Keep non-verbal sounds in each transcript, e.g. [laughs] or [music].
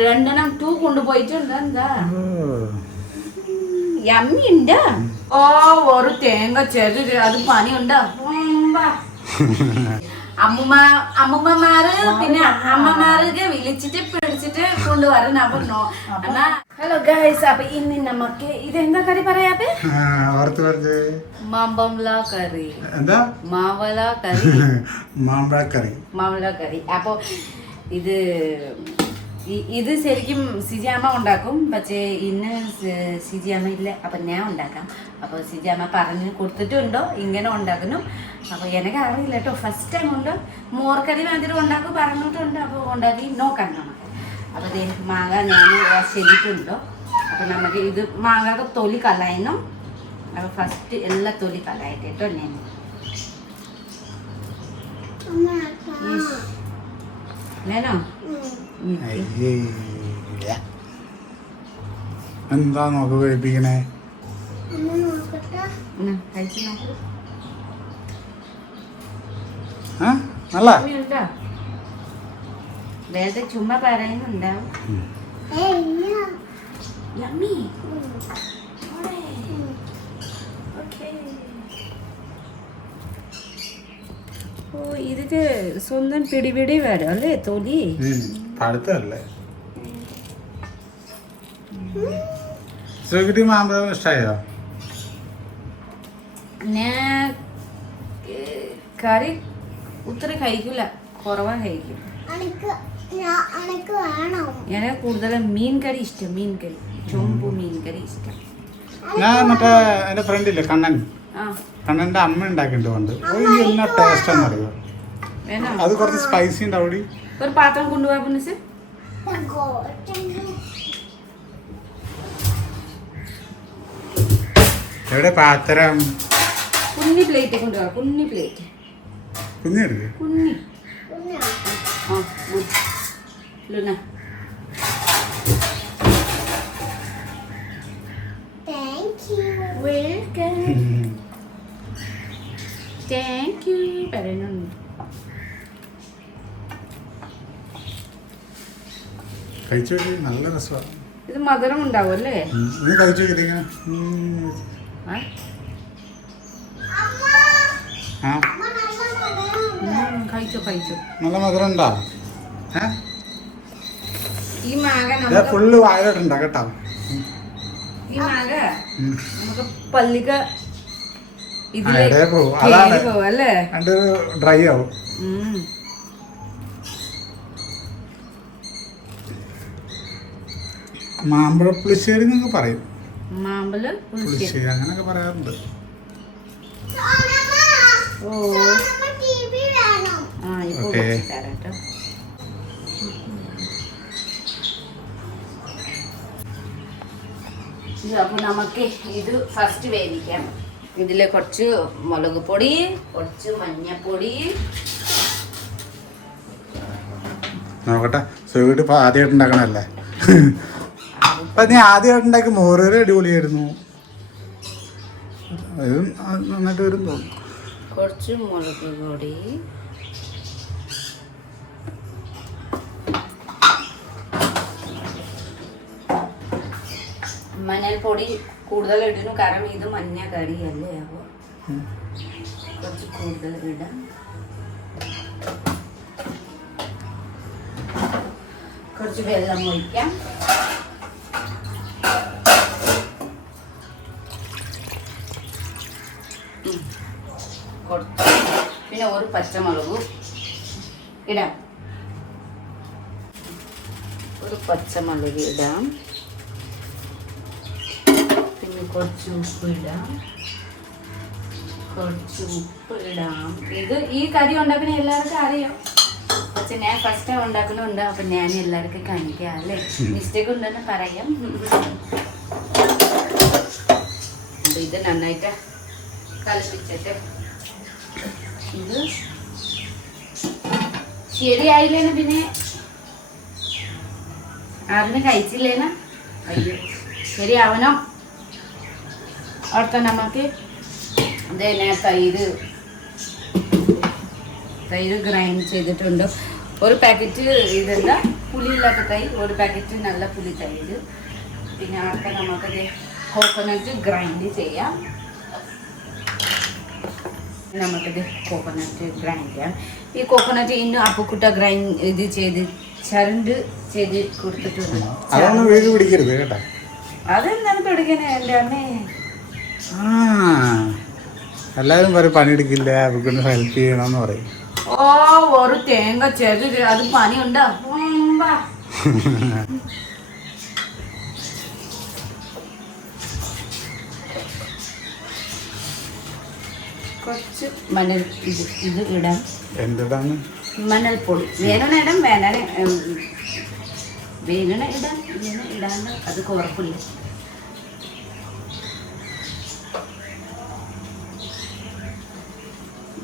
രണ്ടെണ്ണം ടൂ കൊണ്ടുപോയിട്ടുണ്ട്. എന്താ? യമ്മി ഉണ്ട് ഓ ഒരു തേങ്ങ ചെറിയ അത് പണിയുണ്ടോ. [laughs] അമ്മൂമ്മ അമ്മൂമ്മമാര് പിന്നെ അമ്മമാരൊക്കെ വിളിച്ചിട്ട് പിടിച്ചിട്ട് കൊണ്ടുവരണം അപ്പൊ ഹലോ ഗൈസ് അപ്പൊ ഇന്ന് നമുക്ക് ഇതെന്താ കറി പറയാതെ മാമ്പള കറി. [laughs] എന്താ? മാവല കറി. മാമ്പഴക്കറി. മാമ്പഴ കറി. അപ്പോൾ ഇത് ഇത് ശരിക്കും സിജിയാമ്മ ഉണ്ടാക്കും. പക്ഷേ ഇന്ന് സിജിയാമ്മ ഇല്ല. അപ്പം ഞാൻ ഉണ്ടാക്കാം. അപ്പോൾ സിജിയാമ്മ പറഞ്ഞ് കൊടുത്തിട്ടുണ്ടോ? ഇങ്ങനെ ഉണ്ടാക്കുന്നു. അപ്പോൾ എനിക്ക് അറിയില്ല കേട്ടോ. ഫസ്റ്റ് ടൈം ഉണ്ട് മോർക്കറി മാതിരി ഉണ്ടാക്കും പറഞ്ഞിട്ടുണ്ട്. അപ്പോൾ ഉണ്ടാക്കി നോക്കാം നമുക്ക്. അപ്പോൾ ഇത് മാങ്ങ ഞാൻ ശരിക്കുണ്ടോ അപ്പോൾ നമുക്ക് ഇത് മാങ്ങ തൊലി കളയണം. അപ്പോൾ ഫസ്റ്റ് എല്ലാ തൊലി കളയട്ടെ കേട്ടോ ഞാൻ. ഞാനോ? എന്താ നോക്ക് കഴിപ്പിക്കണേ? നല്ല. ചുമ്മാ പറയുന്നുണ്ടാവും. ഓ ഇതൊക്കെ സ്വന്തം പിടിപിടി വരും അല്ലേ തൊലി? പഴുത്തല്ലേ സുഖിട്ടി മാമ്പഴം ഇഷ്ടമായോ കറി ഒത്തിരി കഴിക്കില്ല കുറവാ കഴിക്കും അനക്ക് വേണം? ഞാൻ കൂടുതൽ മീൻ കറി ഇഷ്ടം മീൻ കറി. ചുമ്പു മീൻ കറി ഇഷ്ടം. ഞാൻ മറ്റേ എന്റെ ഫ്രണ്ടില്ലേ കണ്ണൻ. ആ. കണ്ണന്റെ അമ്മ ഉണ്ടാക്കിയിട്ടുണ്ട് പണ്ട് ടേസ്റ്റ് എന്നറിയോ അത് കുറച്ച് സ്പൈസി ഉണ്ടാവും. ഒരു പാത്രം കൊണ്ടുപോകാൻ പൊന്നിസ് എവിടെ പാത്രം? കുഞ്ഞി പ്ലേറ്റ് കൊണ്ടുപോകാം കുഞ്ഞി പ്ലേറ്റ് കുഞ്ഞി കുഞ്ഞി ആ Luna thank you welcome thank you പറയുന്നുണ്ട് കഴിച്ചു നല്ല രസമാണ് ഇത് മധുരം ഉണ്ടാവും അല്ലേ? നീ കഴിച്ചു കഴിച്ചോ കഴിച്ചോ. നല്ല മധുരം ഉണ്ടോ? ഈ മാങ്ങ ഫുള്ള് വായിലോട്ടുണ്ടാ കേട്ടോ. ഈ മാങ്ങ നമുക്ക് പല്ലിക. അതാണ്. കേറി അല്ലേ? ഡ്രൈ ആവും. മാമ്പഴ പുളിശ്ശേരി എന്നൊക്കെ പറയും. മാമ്പഴ പുളിശ്ശേരി. അങ്ങനെയൊക്കെ പറയാറുണ്ട്. ഓ. ആ ഇപ്പൊ ഓക്കേ. കുറച്ച് തരാം കേട്ടോ നമുക്ക് ഇത് ഫസ്റ്റ് വേവിക്കാം. ഇതിൽ കുറച്ച് മുളക് പൊടി കുറച്ച് മഞ്ഞപ്പൊടി. നോക്കട്ടെ സ്വീറ്റ് ആദ്യമായിട്ട് ഉണ്ടാക്കണല്ലേ അപ്പൊ നീ ആദ്യമായിട്ട് ഉണ്ടാക്കി മോരേര് അടിപൊളിയായിരുന്നു. നന്നായിട്ട് വരും കുറച്ച് മുളക് പൊടി. മഞ്ഞൾപ്പൊടി കൂടുതൽ ഇടുന്നു കാരണം ഇത് മഞ്ഞ കറിയല്ലേ അപ്പോൾ അപ്പോ കുറച്ച് കൂടുതൽ ഇടാം. കുറച്ച് വെള്ളം ഒഴിക്കാം ഉം. കുറച്ച് പിന്നെ ഒരു പച്ചമുളക് ഇടാം. ഒരു പച്ചമുളക് ഇടാം. പിന്നെ കുറച്ച് ഉപ്പ് ഇടാം. കുറച്ച് ഉപ്പ് ഇടാം. ഇത് ഈ കറി ഉണ്ടാക്കുന്ന എല്ലാവർക്കും അറിയാം. പക്ഷെ ഞാൻ ഫസ്റ്റ് ടൈം ഉണ്ടാക്കുന്നുണ്ട് അപ്പൊ ഞാൻ എല്ലാവർക്കും കാണിക്കാം അല്ലേ? മിസ്റ്റേക്ക് ഉണ്ടെന്ന് പറയാം. ഇത് നന്നായിട്ട് കളിപ്പിച്ചിട്ട് ഇത്. ശരിയായില്ലേന പിന്നെ? ആറിന് കഴിച്ചില്ലേന അയ്യോ ശരിയാവണം അവിടുത്തെ നമുക്ക് ഇതന്നെ തൈര് തൈര് ഗ്രൈൻഡ് ചെയ്തിട്ടുണ്ട്. ഒരു പാക്കറ്റ് ഇതെന്താ? പുളിയില്ലാത്ത തൈ ഒരു പാക്കറ്റ് നല്ല പുളി തൈര്. പിന്നെ അവിടുത്തെ നമുക്കത് കോക്കനട്ട് ഗ്രൈൻഡ് ചെയ്യാം. നമുക്കിത് കോക്കോനട്ട് ഗ്രൈൻഡ് ചെയ്യാം. ഈ കോക്കോനട്ട് ഇന്ന് അപ്പുക്കുട്ട ഗ്രൈൻഡ് ഇത് ചെയ്ത് ചരണ്ട് ചെയ്ത് കൊടുത്തിട്ടുണ്ട്. പിടിക്കരുത് കേട്ടാ. അതെന്താണ് പിടിക്കണേ എന്റെ അമ്മേ? ആ എല്ലാവരും പറയും പണിയെടുക്കില്ല അവർക്ക് ഹെൽപ്പ് ചെയ്യണമെന്ന് പറയും. ഓ ഒരു തേങ്ങ ചെറിയ അത് പണിയുണ്ടോ. [laughs] കുറച്ച് മണൽ ഇത് ഇത് ഇടാം. എന്താണ് മണൽപ്പൊടി. വേണന ഇടാം വേണന വേണന ഇടാം വേണ ഇടാണ്ട് അത് കുഴപ്പമില്ല.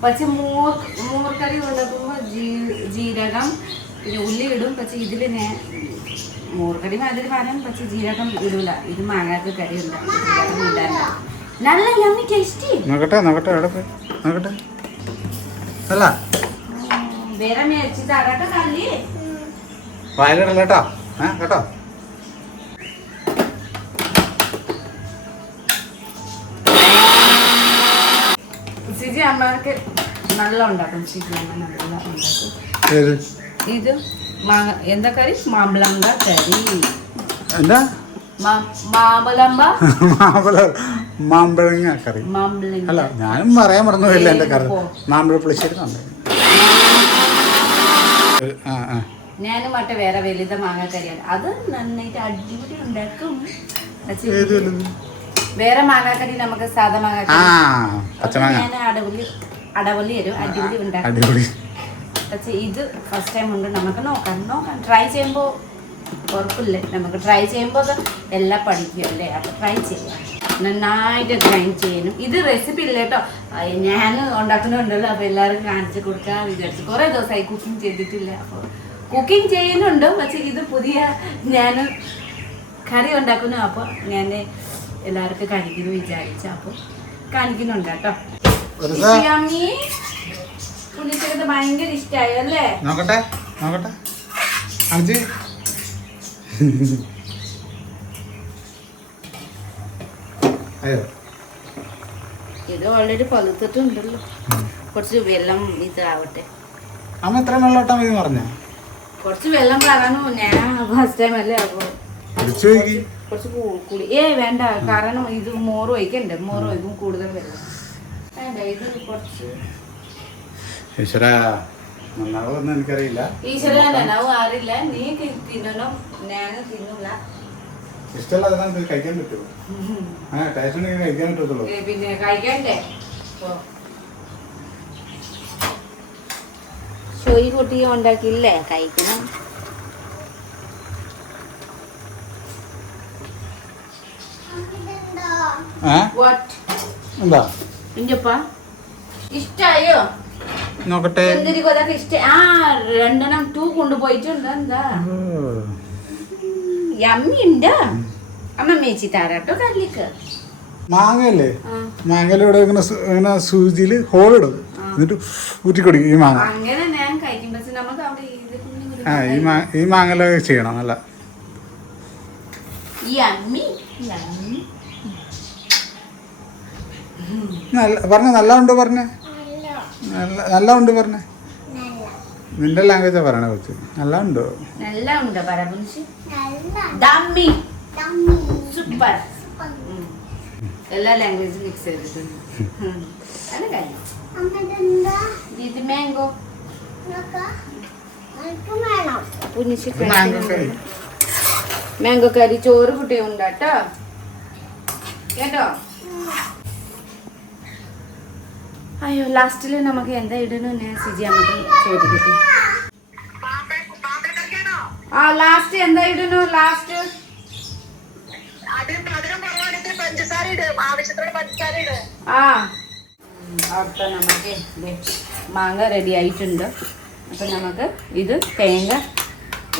പക്ഷെ മോർ മോർക്കറി ഉണ്ടാക്കുമ്പോൾ ജീ ജീരകം പിന്നെ ഉള്ളി ഇടും. പക്ഷെ ഇതിൽ ഞാൻ മോർക്കറി മാതിരി പറയാം പക്ഷെ ജീരകം ഇടൂല. ഇത് മാങ്ങാക്ക് കറി ഉണ്ടാക്കും. ജീരകം നല്ല യമ്മി ടേസ്റ്റി നോക്കട്ടെ നോക്കട്ടെ അവിടെ പോയി. നോക്കട്ടെ. അല്ല. വേറെ മേടിച്ച് തരാട്ടെ കല്ലി വയലിടല്ല കേട്ടോ ഏ കേട്ടോ? സിജി അമ്മയ്ക്ക് നല്ല ഉണ്ടാക്കും. സിജി അമ്മ നല്ല ഉണ്ടാക്കും. ഇത് എന്താ കറി? മാമ്പളങ്ക കറി. എന്താ? [laughs] മാമ്പഴങ്ങ കറി. അല്ല ഞാനും പറയാൻ മറന്നുപോയില്ല എന്റെ കറി. മാമ്പഴ പുളിശ്ശേരി ആ ആ. ഞാനും മറ്റേ വേറെ വലുത മാങ്ങ കറിയാണ് അത് നന്നായിട്ട് അടിപൊളി ഉണ്ടാക്കും. പക്ഷേ വേറെ മാങ്ങാക്കറി നമുക്ക് സാധാ മാങ്ങാക്കറി. ഞാൻ അടവലി അടവലി വരും അടിപൊളി ഉണ്ടാക്കും. അടിപൊളി. ഇത് ഫസ്റ്റ് ടൈം ഉണ്ട്. നമുക്ക് നോക്കാം. നോക്കാം. ട്രൈ ചെയ്യുമ്പോൾ കുഴപ്പമില്ല നമുക്ക് ട്രൈ ചെയ്യുമ്പോൾ എല്ലാം പഠിക്കും അല്ലേ? അപ്പോൾ ട്രൈ ചെയ്യാം. നന്നായിട്ട് ഗ്രൈൻഡ് ചെയ്യണം ഇത് റെസിപ്പി ഇല്ല കേട്ടോ. ഞാൻ ഉണ്ടാക്കുന്നുണ്ടല്ലോ അപ്പോൾ എല്ലാവർക്കും കാണിച്ചു കൊടുക്കാൻ വിചാരിച്ചു. കുറേ ദിവസമായി കുക്കിംഗ് ചെയ്തിട്ടില്ല. അപ്പോൾ കുക്കിംഗ് ചെയ്യുന്നുണ്ട് പക്ഷേ ഇത് പുതിയ ഞാൻ കറി ഉണ്ടാക്കുന്നു. അപ്പോൾ ഞാൻ എല്ലാവർക്കും കാണിക്കുന്നു വിചാരിച്ചു. അപ്പോൾ കാണിക്കുന്നുണ്ട് കേട്ടോ. പുള്ളിച്ചത് ഭയങ്കര ഇഷ്ടമായി അല്ലേ? നോക്കട്ടെ നോക്കട്ടെ. അയ്യോ. ഇത് ഓൾറെഡി പഴുത്തിട്ടുണ്ടല്ലോ കുറച്ച് വെള്ളം ഇതാവട്ടെ. അമ്മ എത്ര വെള്ളം ഇട്ടാൽ മതി പറഞ്ഞ? കുറച്ച് വെള്ളം പറയണു ഞാൻ ഫസ്റ്റ് ടൈം അല്ലേ അപ്പോൾ കുറച്ച് കൂടി ഏ വേണ്ട. കാരണം ഇത് മോറ് ഒഴിക്കണ്ടേ? മോറ് ഒഴിക്കും കൂടുതൽ വെള്ളം. വേണ്ട ഇത് കുറച്ച്. നന്നാവുമെന്ന് എനിക്കറിയില്ല. ഇഷ്ടമല്ലാതെ നമുക്ക് കഴിക്കാൻ പറ്റുമോ? ആ ടേസ്റ്റ് ഉണ്ടെങ്കിൽ കഴിക്കാൻ പറ്റത്തുള്ളൂ. പിന്നെ കഴിക്കണ്ടേ? ഉണ്ടാക്കിയില്ലേ? കഴിക്കണം. എന്താ? ഇഷ്ടായോ? നോക്കട്ടെ. ആ രണ്ടെണ്ണം ടൂ കൊണ്ടുപോയിട്ടുണ്ട്. എന്താ? ഓ. അമ്മ മേച്ചി തരാട്ടോ കല്ലിക്ക്. മാങ്ങയല്ലേ. മാങ്ങയിലൂടെ ഇങ്ങനെ സൂചിയിൽ ഇങ്ങനെ സൂചിയിൽ ഹോളിടും എന്നിട്ട് ഊറ്റിക്കൊടുക്കും ഈ മാങ്ങ. ആ ഈ മാ ഈ മാങ്ങല ചെയ്യണം നല്ല. നല്ല പറഞ്ഞ നല്ല ഉണ്ട് പറഞ്ഞേ? നല്ല ഉണ്ട് പറഞ്ഞേ. നിന്റെ ലാംഗ്വേജ് പറയണേ കൊച്ചു. നല്ല ഉണ്ടോ നല്ല ഉണ്ട് ഡമ്മി സൂപ്പർ എല്ലാ ലാംഗ്വേജും മിക്സ് ചെയ്തിട്ടുണ്ട് mango mango curry mango curry ചോറ് കുട്ടിയുണ്ടോ കേട്ടോ? കേട്ടോ അയ്യോ ലാസ്റ്റിൽ നമുക്ക് എന്താ ഞാൻ സിജി നമുക്ക് ചോദിക്കട്ടെ. ആ ലാസ്റ്റ് എന്താ ഇടണു? ലാസ്റ്റ് ആ. അടുത്ത നമുക്ക് മാങ്ങ റെഡി ആയിട്ടുണ്ട്. അപ്പം നമുക്ക് ഇത് തേങ്ങ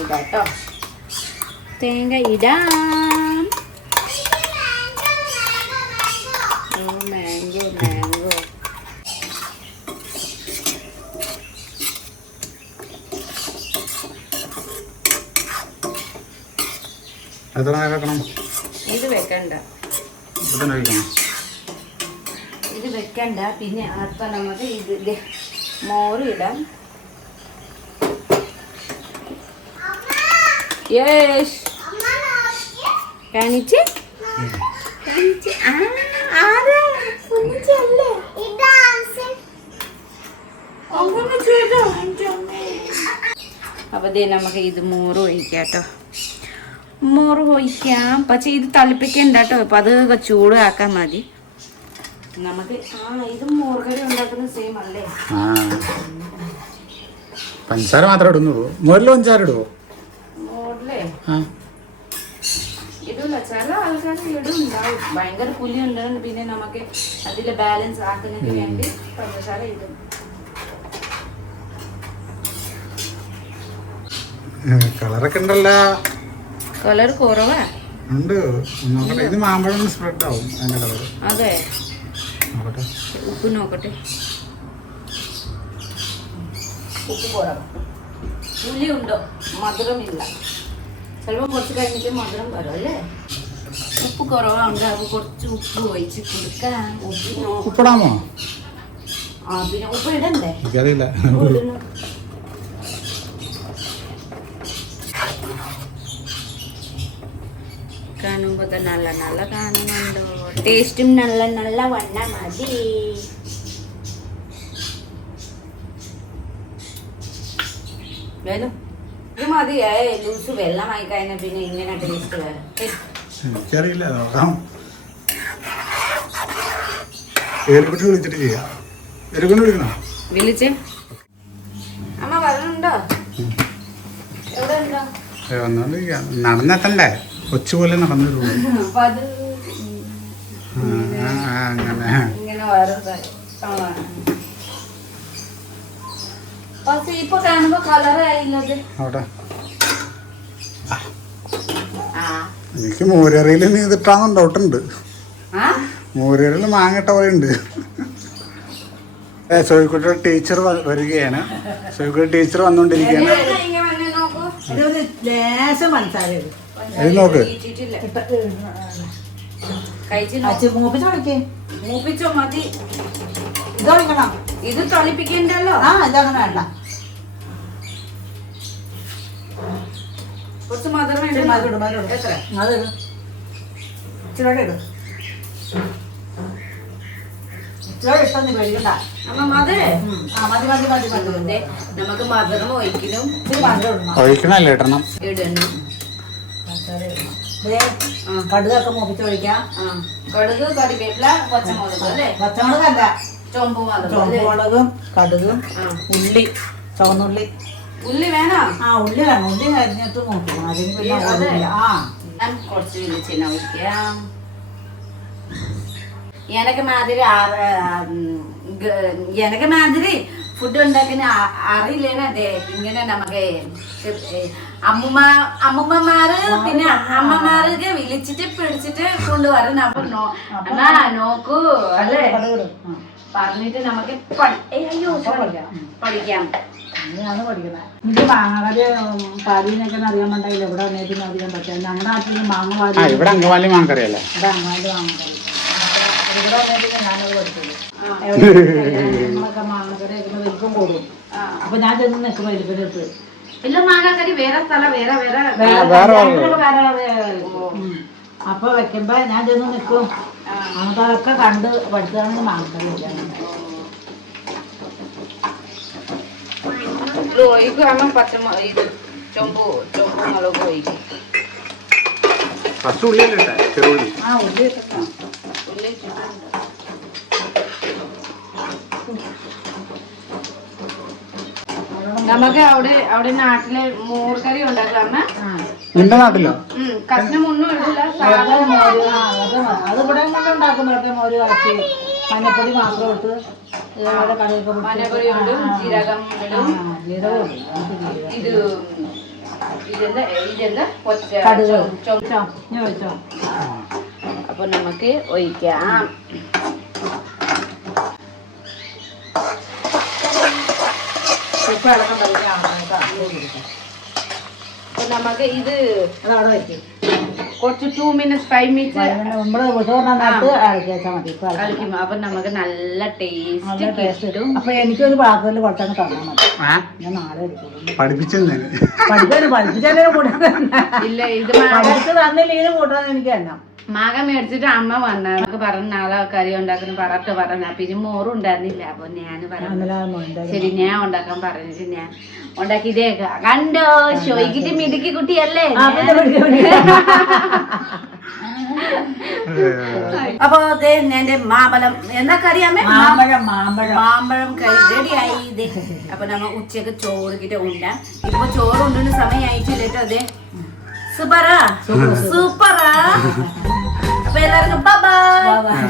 ഇടാം കേട്ടോ തേങ്ങ ഇടാം ഓ മാംഗോ മാംഗോ എത്ര നേരം വെക്കണം? ഇത് വെക്കണ്ട. ഇത് പിന്നെ ഇത് മോര് ഇടാം. യേശ്. കാണിച്ച്? കാണിച്ച്. ആ ആരാ? ദേ നമുക്ക് ഇത് മോറ് ഒഴിക്കാം കേട്ടോ. മോറ് ഒഴിക്കാം പക്ഷെ ഇത് തളിപ്പിക്കണ്ട കേട്ടോ അപ്പൊ അത് ചൂടാക്കാൻ മതി. നമുക്ക് ആ ഇത് മോർക്കറി ഉണ്ടാക്കുന്ന സെയിം അല്ലേ? ആ. പഞ്ചസാര മാത്രമേ ഇടുന്നുള്ളൂ. മുരൽ പഞ്ചസാര ഇടുവോ? മോറിലേ ആ. ഇടില്ല ചില ആൾക്കാർ ഇടും ഉണ്ടാവും ഭയങ്കര പുലി ഉണ്ടാവും പിന്നെ നമുക്ക് അതിൽ ബാലൻസ് ആക്കുന്നതിന് വേണ്ടി പഞ്ചസാര ഇടും. കളറൊക്കെ ഉണ്ടല്ലോ. കളർ കുറവാ. ഉണ്ട്. നോക്കട്ടെ. ഇത് മാമ്പഴം സ്പ്രെഡ് ആവും അതിന്റെ കളർ. അതെ. നോക്കട്ടെ. ഉപ്പ് നോക്കട്ടെ. ഉപ്പ് കുറവാ പുളി ഉണ്ടോ? മധുരമില്ല. ചിലപ്പോൾ കുറച്ച് കഴിഞ്ഞിട്ട് മധുരം വരും അല്ലേ? ഉപ്പ് കുറവുണ്ട് അപ്പോൾ കുറച്ച് ഉപ്പ് ഒഴിച്ച് കൊടുക്കാം. ഉപ്പിടാമോ? ആ പിന്നെ ഉപ്പ് ഇടണ്ടേ? എനിക്കറിയില്ല. ഉപ്പ് ഇടണം. കാണുമ്പോ തന്നെ നല്ല നല്ല കാണുന്നുണ്ടോ. ടേസ്റ്റും നല്ല നല്ല വണ്ണ മതി. വേലും ഇത് മതി. ഏ ലൂസ് വെള്ളമായി കഴിഞ്ഞാൽ പിന്നെ ഇങ്ങനെ ടേസ്റ്റ് വരും എനിക്കറിയില്ല നോക്കാം ഏൽക്കുട്ടി വിളിച്ചിട്ട് ചെയ്യാം. ഏൽക്കുട്ടി വിളിക്കണോ? വിളിച്ചേ. അമ്മ വരുന്നുണ്ടോ എവിടെ ഉണ്ടോ നടന്നെത്തണ്ടേ? കൊച്ചു പോലെ നടന്നിട്ടുള്ളൂ എനിക്ക് മോരറിയിൽ നീ ഇതിട്ടാന്ന് ഡൗട്ടുണ്ട് ആ? മോരറിയിൽ മാങ്ങിട്ട പോലെ ഉണ്ട്. ഏ സോയിക്കുട്ടിയുടെ ടീച്ചർ വരികയാണ്. സോയിക്കുട്ടി ടീച്ചർ വന്നുകൊണ്ടിരിക്കുകയാണ് എങ്ങനെ വന്ന് നോക്കൂ. ഇതൊരു ലേശം. ഇത് നോക്ക്. മൂപ്പിച്ച് മതി. ഇത് ഒഴിക്കണം ഇത് തളിപ്പിക്കണ്ടല്ലോ. ആ ഇതങ്ങനെ വേണ്ട. കുറച്ച് മധുരം. എത്ര. ഇച്ചിരി ഇട്. മതി മതി മതി മതി. അതുകൊണ്ട് നമുക്ക് മധുരം ഒഴിക്കലും ഇച്ചിരി മധുരം ഇടണം? ഇടണം ഇടണം പഞ്ചസാര ഇടണം. ദേ, ആ കടുകൊക്കെ മൂപ്പിച്ച് ഒഴിക്കാം. കടുക് കറിവേപ്പില പച്ചമുളക് അല്ലേ? പച്ചമുളക് അല്ല മുളക് അല്ലേ? ചുവപ്പുമുളകും കടുകും ഉള്ളി ചുവന്നുള്ളി. ഉള്ളി വേണം? ആ ഉള്ളി വേണം. ഉള്ളി കരിഞ്ഞിട്ട് നോക്കും അതിന് പിന്നെ ആ. ഞാൻ കുറച്ച് വെളിച്ചെണ്ണ ഒഴിക്കാം. എനക്ക് മാതിരി എനക്ക് മാതിരി ഫുഡ് ഉണ്ടാക്കുന്ന അറിയില്ലേനെ അതെ? ഇങ്ങനെ നമുക്ക് അമ്മുമ്മ അമ്മുമ്മമാര് പിന്നെ അമ്മമാർക്ക് വിളിച്ചിട്ട് പിടിച്ചിട്ട് കൊണ്ടുവരണം. അപ്പൊ എന്നാ നോക്കൂ അല്ലേ. പറഞ്ഞിട്ട് നമുക്ക് അയ്യോ. പഠിക്കാം. അങ്ങനെയാണ് പഠിക്കുന്നത്. എനിക്ക് അറിയാൻ ഇവിടെ വന്നേപ്പിന് അധികം പറ്റില്ല. ഞങ്ങളുടെ നാട്ടിൽ മാങ്ങ പാരി ആ ഇവിടെ ഞാനത് പഠിച്ചത് നമ്മളൊക്കെ മാങ്ങക്കറി വലിപ്പം കൂടും. അപ്പൊ ഞാൻ ചെന്ന് നിൽക്കും എലിപ്പനടുത്ത് ഇല്ല മാങ്ങാക്കരി വേറെ സ്ഥലം വേറെ വേറെ വേറെ അപ്പൊ വെക്കുമ്പോ ഞാൻ ചെന്ന് നിൽക്കും അതൊക്കെ കണ്ട് പഠിച്ചതാണെങ്കിൽ മാങ്ങാക്കരി ഒഴിക്കുകയാകുമ്പോൾ പച്ചമുളക് ഇത് ചൊമ്പ് ചൊമ്പ് മുളക് ഒഴിക്കും ഫസ്റ്റ് ആ ഉള്ളി ഉള്ളി. നമുക്ക് അവിടെ അവിടെ നാട്ടിലെ മോർക്കറി ഉണ്ടാക്കാം അമ്മ. ആ. നിന്റെ നാട്ടിലോ? ഉം, കഷ്ണം ഒന്നും ഇടില്ല അത് ഇവിടെ ഉണ്ടാക്കുമ്പോഴൊക്കെ മോര് കളച്ച് മഞ്ഞപ്പൊടി മാത്രം ഇട്ട് മഞ്ഞപ്പൊടി ഇടും ജീരകം ഇടും. ഇത് ഇതെന്താ ഇതെന്താ? കൊച്ച അപ്പൊ നമുക്ക് ഒഴിക്കാം. ഉപ്പ് ഇളക്കം തളിക്കാൻ അപ്പൊ നമുക്ക് ഇത് അത് അവിടെ വയ്ക്കും. കുറച്ച് ടു മിനിറ്റ്സ് ഫൈവ് മിനിറ്റ്സ് നമ്മൾ ചോറ് നന്നായിട്ട് ഇറക്കി വെച്ചാൽ മതി. ഇപ്പൊ ഇറക്കി. കളിക്കും അപ്പൊ നമുക്ക് നല്ല നല്ല ടേസ്റ്റ് ടേസ്റ്റ് കിട്ടും. അപ്പൊ എനിക്കൊരു പാത്രത്തിൽ കുറച്ചങ്ങ് തന്നാൽ മതി. ആ? ഞാൻ നാളെ എടുക്കുള്ളൂ പഠിപ്പിച്ചെന്നെ. പഠിക്കാനും പഠിപ്പിച്ചാലേ കൂട്ടാൻ ഇല്ല ഇത് മാങ്ങ തന്നില്ലെങ്കിലും കൂട്ടാൻ എനിക്ക് തന്നെ. മാങ്ങ മേടിച്ചിട്ട് അമ്മ വന്ന നമുക്ക് പറഞ്ഞു നാളെ കറി ഉണ്ടാക്കുന്ന. പറട്ട് പറഞ്ഞു. അപ്പൊ ഇനി മോറും ഉണ്ടായിരുന്നില്ല. അപ്പൊ ഞാൻ പറഞ്ഞു. ശരി ഞാൻ ഉണ്ടാക്കാൻ പറഞ്ഞു ഞാൻ ഉണ്ടാക്കിയതേ കണ്ടോ? ചോയ്ക്കിട്ട് മിടുക്കി കുട്ടിയല്ലേ. അപ്പൊ എന്റെ മാമ്പഴം. എന്താ കറിയാമേ മാമ്പഴം മാമ്പഴം. മാമ്പഴം കറി റെഡിയായി ഇതേ അപ്പൊ നമ്മ ഉച്ചയ്ക്ക് ചോറ് കിട്ടുണ്ട ഇപ്പൊ ചോറ് ഉണ്ടെന്ന് സമയം അയച്ചില്ലേട്ടോ അതെ സൂപ്പറാ സൂപ്പറാ [laughs] അപ്പൊ എല്ലാവർക്കും ബൈ